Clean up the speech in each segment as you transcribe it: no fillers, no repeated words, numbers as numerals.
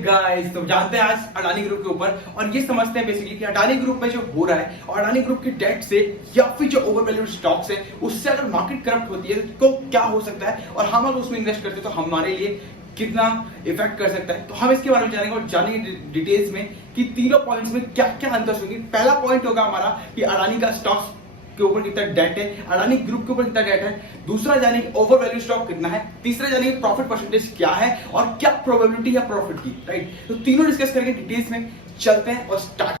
Guys तो जानते हैं आज अडानी ग्रुप के ऊपर और ये समझते हैं बेसिकली कि अडानी ग्रुप में जो हो रहा है और अडानी ग्रुप की डेट से या फिर जो ओवरवैल्यूड स्टॉक्स है उससे अगर मार्केट करप्ट होती है तो क्या हो सकता है और हम अगर उसमें इन्वेस्ट करते हैं तो हमारे लिए कितना इफेक्ट कर सकता है। तो हम इसके बारे में जानेंगे और जानेंगे डिटेल्स में कि तीनों पॉइंट्स में क्या क्या अंतर होंगे। पहला पॉइंट होगा हमारा कि अडानी का स्टॉक्स के ऊपर कितना डेट है, अडानी ग्रुप के ऊपर कितना डेट है। दूसरा जानेंगे ओवर वैल्यू स्टॉक कितना है। तीसरा जानेंगे प्रॉफिट परसेंटेज क्या है और क्या प्रोबेबिलिटी है प्रॉफिट की। राइट, तो तीनों डिस्कस करेंगे डिटेल्स में। चलते हैं और स्टार्ट।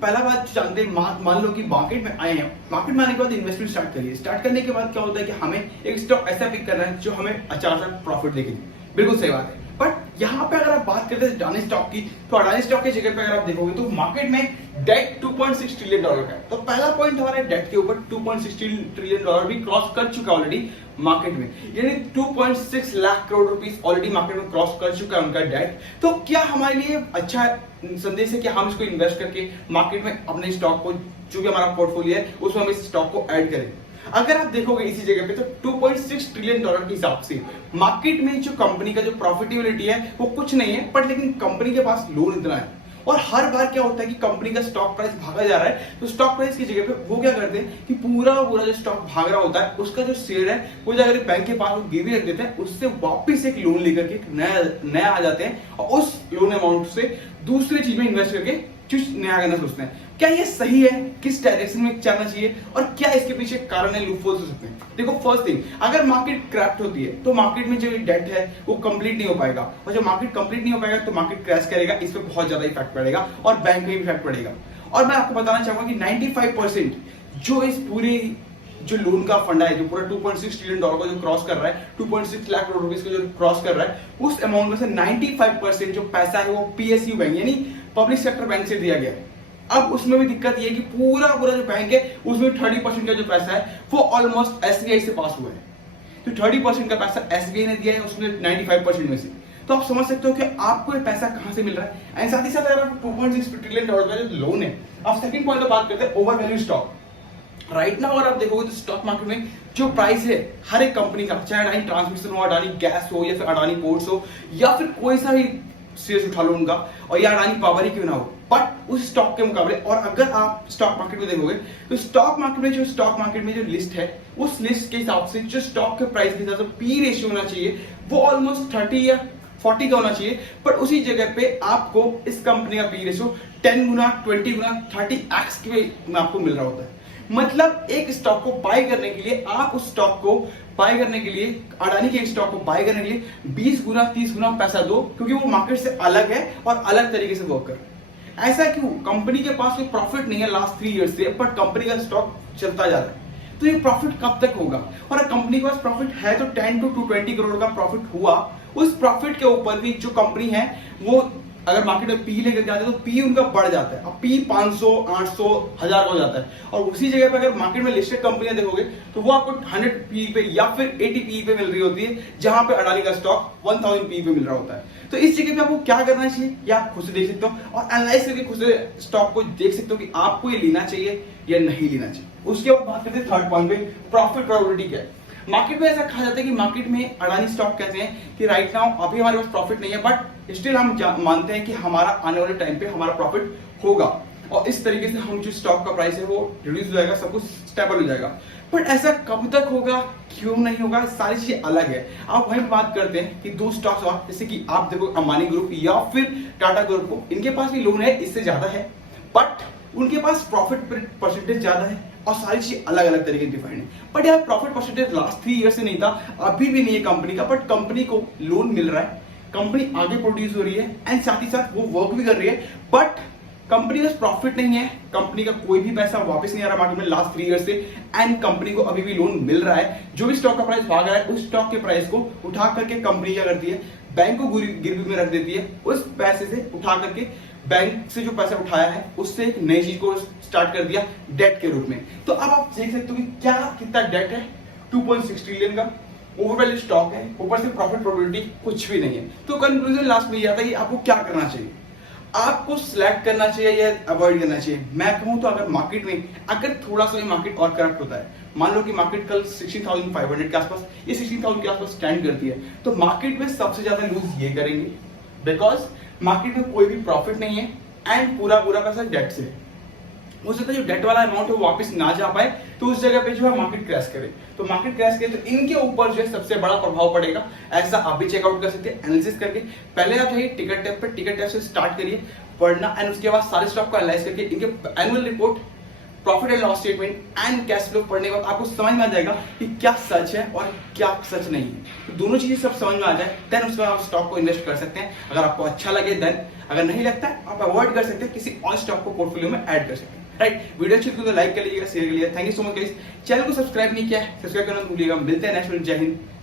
पहला बात जानते हैं, मान लो कि मार्केट में आए हैं। मार्केट में आने के बाद इन्वेस्टमेंट स्टार्ट करिए। स्टार्ट करने के बाद क्या होता है कि हमें एक स्टॉक ऐसा पिक करना है जो हमें अचानक प्रॉफिट देखे। बिल्कुल सही बात है। बट यहाँ पे अगर आप बात करते हैं अडानी स्टॉक की, तो अडानी स्टॉक की जगह पे अगर आप देखोगे तो मार्केट में डेट 2.6 ट्रिलियन डॉलर का है। तो पहला पॉइंट हमारे डेट के ऊपर 2.6 ट्रिलियन डॉलर भी क्रॉस कर चुका है ऑलरेडी मार्केट में, यानी 2.6 lakh crore rupees already market में क्रॉस कर चुका है उनका डेट। तो क्या हमारे लिए अच्छा संदेश है कि हम इसको इन्वेस्ट करके मार्केट में अपने स्टॉक को, जो भी हमारा पोर्टफोलियो है उसमें हम इस स्टॉक को ऐड करें। अगर आप देखोगे इसी जगह पे तो 2.6 ट्रिलियन डॉलर के हिसाब से मार्केट में जो कंपनी का जो प्रॉफिटेबिलिटी है वो कुछ नहीं है, बट लेकिन कंपनी के पास लोन इतना है। और हर बार क्या होता है कि कंपनी का स्टॉक प्राइस भागा जा रहा है, तो स्टॉक प्राइस की जगह पे वो क्या करते हैं कि पूरा जो स्टॉक भाग रहा होता है उसका जो शेयर है वो जाकर बैंक के पास गिरवी रख देते हैं, उससे वापस एक लोन लेकर के नया आ जाते हैं और उस लोन अमाउंट से दूसरी चीज में इन्वेस्ट करके कुछ नया करना सोचते हैं। क्या ये सही है? किस डायरेक्शन में चलना चाहिए और क्या इसके पीछे कारण है, लूपहोल्स हो सकते हैं। देखो, फर्स्ट थिंग, अगर मार्केट क्रैश होती है तो मार्केट में जो डेट है वो कंप्लीट नहीं हो पाएगा, और जब मार्केट कंप्लीट नहीं हो पाएगा तो मार्केट क्रैश करेगा, इस पर बहुत ज्यादा इफेक्ट पड़ेगा और बैंक में भी इफेक्ट पड़ेगा। और मैं आपको बताना चाहूंगा कि 95% जो इस पूरी जो लोन का फंड है, जो पूरा 2.6 ट्रिलियन डॉलर का जो क्रॉस कर रहा है, 2.6 लाख करोड़ रुपीस का जो क्रॉस कर रहा है, उस अमाउंट में से 95% जो पैसा है वो पीएसयू बैंक यानी पब्लिक सेक्टर बैंक से दिया गया है। अब उसमें भी दिक्कत ये है कि पूरा जो बैंक है उसमें 30% का जो पैसा है वो ऑलमोस्ट एसबीआई से पास हुआ है। तो 30% का पैसा एसबीआई ने दिया है उसमें 95% में से। तो आप समझ सकते हो कि आपको ये पैसा कहां से मिल रहा है। एंड साथ ही साथ अगर 2.6 ट्रिलियन डॉलर का जो लोन है, अब सेकंड पॉइंट पर बात करते हैं over value stock. Right now अगर आप देखोगे तो स्टॉक मार्केट में जो प्राइस है हर एक कंपनी का, चाहे अडानी ट्रांसमिशन हो, अडानी गैस हो, या फिर अडानी पोर्ट्स हो, या फिर कोई सा भी शेयर उठा लो उनका, और या अडानी पावर ही क्यों ना हो, बट उस स्टॉक के मुकाबले, और अगर आप स्टॉक मार्केट में देखोगे तो स्टॉक मार्केट में जो लिस्ट है उस लिस्ट के हिसाब से जो स्टॉक के प्राइस के हिसाब से पी रेशियो होना चाहिए वो ऑलमोस्ट 30 या 40 का होना चाहिए। पर उसी जगह पे आपको इस कंपनी का पी रेशियो 10 गुना, 20 गुना, 30x में आपको मिल रहा होता है। मतलब एक स्टॉक को बाय करने के लिए, आप उस स्टॉक को बाय करने के लिए, अडानी के स्टॉक को बाय करने के लिए 20 गुना 30 गुना पैसा दो, क्योंकि वो मार्केट से अलग है और अलग तरीके से वर्क कर रहा है। ऐसा क्यों? कंपनी के पास कोई प्रॉफिट नहीं है लास्ट 3 ईयर्स से, बट कंपनी का स्टॉक चलता जा रहा है। तो ये प्रॉफिट कब तक होगा? और कंपनी के पास प्रॉफिट है तो 10 to 20 करोड़ का प्रॉफिट हुआ, उस प्रॉफिट के ऊपर भी जो कंपनी है वो अगर मार्केट में पी लेकर जाते हैं तो पी उनका बढ़ जाता है। अब पी 500, 800, 1000 का हो जाता है। और उसी जगह पे अगर मार्केट में लिस्टेड कंपनियां देखोगे तो वो आपको 100 पी पे या फिर 80 पी पे मिल रही होती है, जहां पे अडानी का स्टॉक 1000 पी पे मिल रहा होता है। तो इस जगह पे आपको क्या करना चाहिए ये आप खुद से देख सकते हो और एनालाइज करके खुद से स्टॉक को देख सकते हो कि आपको ये लेना चाहिए या नहीं लेना चाहिए। उसके बाद बात करते हैं थर्ड पॉइंट पे, प्रॉफिट प्रोबेबिलिटी क्या है। मार्केट में ऐसा कहा जाता है कि मार्केट में अडानी स्टॉक कहते हैं कि राइट नाउ अभी हमारे पास प्रॉफिट नहीं है, बट स्टिल हम मानते हैं कि हमारा आने वाले टाइम पे हमारा प्रॉफिट होगा, और इस तरीके से हम जो स्टॉक का प्राइस है वो रिड्यूस हो जाएगा, सब कुछ स्टेबल हो जाएगा। बट ऐसा कब तक होगा, क्यों नहीं होगा, सारी चीजें अलग है। आप वहीं बात करते हैं कि दो स्टॉक्स और, जैसे कि आप देखो अंबानी ग्रुप या फिर टाटा ग्रुप को, इनके पास भी लोन है, इससे ज्यादा है, बट उनके पास प्रॉफिट परसेंटेज ज्यादा है और सारी चीजें अलग अलग तरीके से डिफाइंड है। बट यार प्रॉफिट परसेंटेज लास्ट 3 ईयर से नहीं था, अभी भी नहीं है कंपनी का, बट कंपनी को लोन मिल रहा है, कंपनी आगे प्रोड्यूस हो रही है एंड साथ ही साथ वो वर्क भी कर रही है, बट कंपनी का प्रॉफिट नहीं है, कंपनी का कोई भी पैसा वापस नहीं आ रहा मार्केट में लास्ट 3 ईयर से, एंड कंपनी को अभी भी लोन मिल रहा है। जो भी स्टॉक का प्राइस भाग रहा है उस स्टॉक के प्राइस को उठा करके कंपनी क्या करती है, बैंक को गिरवी में रख देती है, उस पैसे से उठा करके बैंक से जो पैसा उठाया है उससे एक नई चीज को स्टार्ट कर दिया डेट के रूप में। तो अब आप देख सकते हो कि क्या कितना डेट है, 2.6 ट्रिलियन का ओवरवैल्यू स्टॉक है, ऊपर से प्रॉफिट प्रोबेबिलिटी कुछ भी नहीं है। तो कंक्लूजन लास्ट में ये आता है कि आपको क्या करना चाहिए, आपको सिलेक्ट करना चाहिए या अवॉइड करना चाहिए। मैं कहूं तो अगर मार्केट में अगर थोड़ा सा मार्केट और करप्ट होता है, मान लो कि मार्केट कल 16,500 के आसपास या 16,000 के आसपास स्टैंड करती है, तो मार्केट में सबसे ज्यादा लूज ये करेंगे, बिकॉज मार्केट में कोई भी प्रॉफिट नहीं है एंड पूरा पैसा डेट से है। हो सकता है जो डेट वाला अमाउंट है वो वापस ना जा पाए, तो उस जगह पे जो है मार्केट क्रैश करे। तो मार्केट क्रैश करे तो इनके ऊपर जो है सबसे बड़ा प्रभाव पड़ेगा। ऐसा आप भी चेकआउट कर सकते हैं एनालिसिस करके। पहले आप जाइए टिकट टैब पे, टिकट टैब से स्टार्ट करिए पढ़ना एंड उसके बाद सारे स्टॉक को एनालाइज करके इनके annual report, profit and loss statement and cash flow पढ़ने के बाद आपको समझ में आ जाएगा कि क्या सच है और क्या सच नहीं है। तो दोनों चीजें सब समझ में आ जाए देन उसके बाद आप स्टॉक को इन्वेस्ट कर सकते हैं। अगर आपको अच्छा लगे देन, अगर नहीं लगता है आप अवॉइड कर सकते हैं, किसी और स्टॉक को पोर्टफोलियो में ऐड कर सकते हैं। राइट, वीडियो अच्छी लगी तो लाइक कर लीजिएगा, शेयर कर लीजिएगा। Thank you so much guys. Channel को सब्सक्राइब नहीं किया है, सब्सक्राइब करना मत भूलिएगा। मिलते हैं नेक्स्ट वीडियो। जय हिंद।